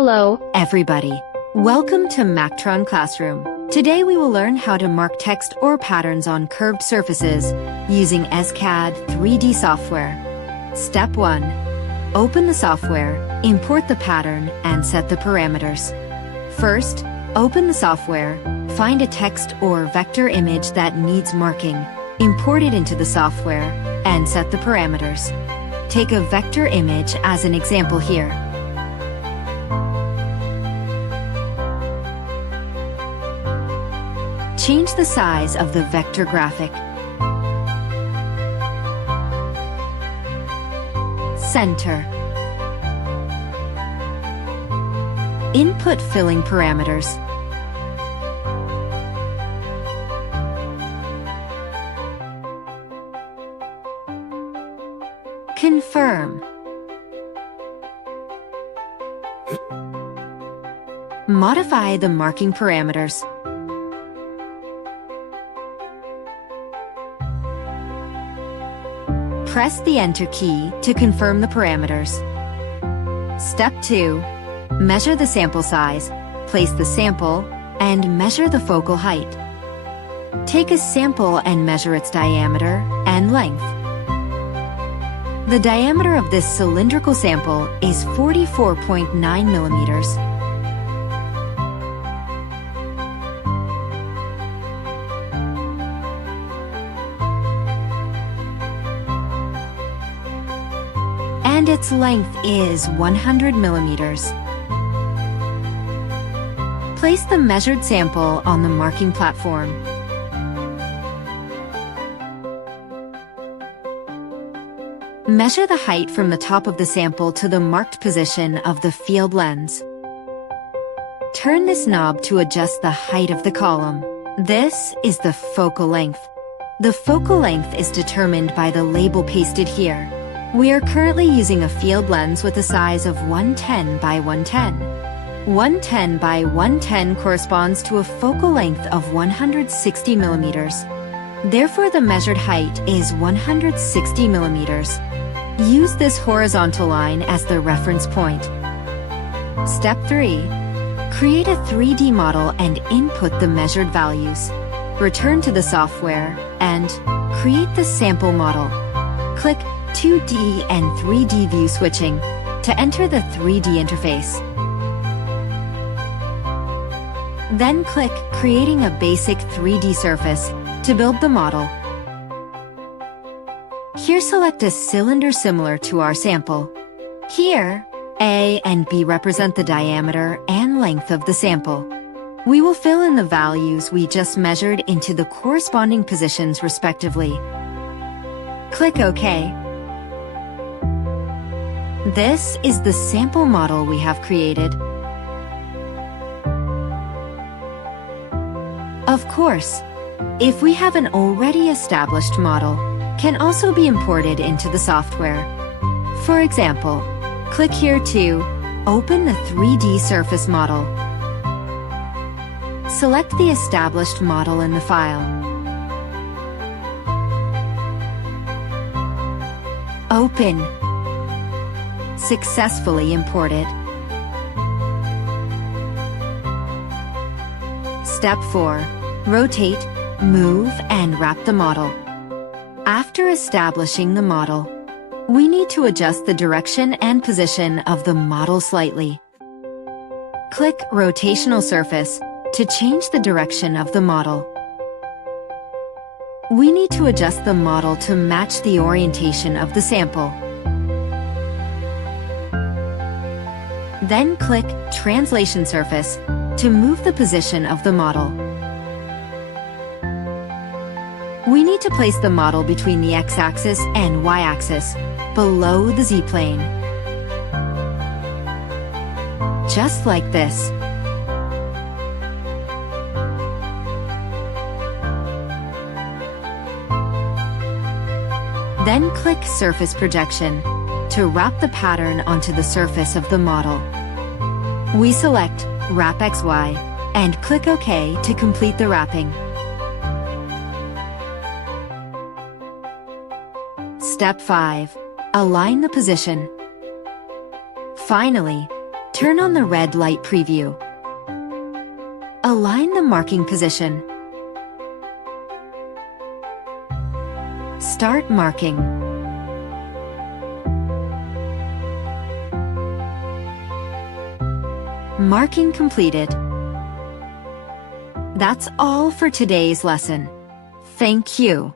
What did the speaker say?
Hello, everybody. Welcome to MACTRON Classroom. Today we will learn how to mark text or patterns on curved surfaces using EZCAD 3D software. Step 1. Open the software, import the pattern, and set the parameters. First, open the software, find a text or vector image that needs marking, import it into the software, and set the parameters. Take a vector image as an example here. Change the size of the vector graphic. Center. Input filling parameters. Confirm. Modify the marking parameters. Press the Enter key to confirm the parameters. Step 2. Measure the sample size, place the sample, and measure the focal height. Take a sample and measure its diameter and length. The diameter of this cylindrical sample is 44.9 millimeters. And its length is 100 millimeters. Place the measured sample on the marking platform. Measure the height from the top of the sample to the marked position of the field lens. Turn this knob to adjust the height of the column. This is the focal length. The focal length is determined by the label pasted here. We are currently using a field lens with a size of 110 by 110. 110 by 110 corresponds to a focal length of 160 millimeters. Therefore, the measured height is 160 millimeters. Use this horizontal line as the reference point. Step 3. Create a 3D model and input the measured values. Return to the software and create the sample model. Click 2D and 3D view switching to enter the 3D interface. Then click Creating a basic 3D surface to build the model. Here select a cylinder similar to our sample. Here, A and B represent the diameter and length of the sample. We will fill in the values we just measured into the corresponding positions respectively. Click OK. This is the sample model we have created. Of course, if we have an already established model, can also be imported into the software. For example, click here to open the 3D surface model. Select the established model in the file. Open. Successfully imported. Step 4. Rotate, move, and wrap the model. After establishing the model, we need to adjust the direction and position of the model slightly. Click Rotational Surface to change the direction of the model. We need to adjust the model to match the orientation of the sample. Then click Translation Surface to move the position of the model. We need to place the model between the x-axis and y-axis, below the z-plane. Just like this. Then click Surface Projection to wrap the pattern onto the surface of the model. We select Wrap XY and click OK to complete the wrapping. Step 5. Align the position. Finally, Turn on the red light preview. Align the marking position. Start marking. Marking completed. That's all for today's lesson. Thank you.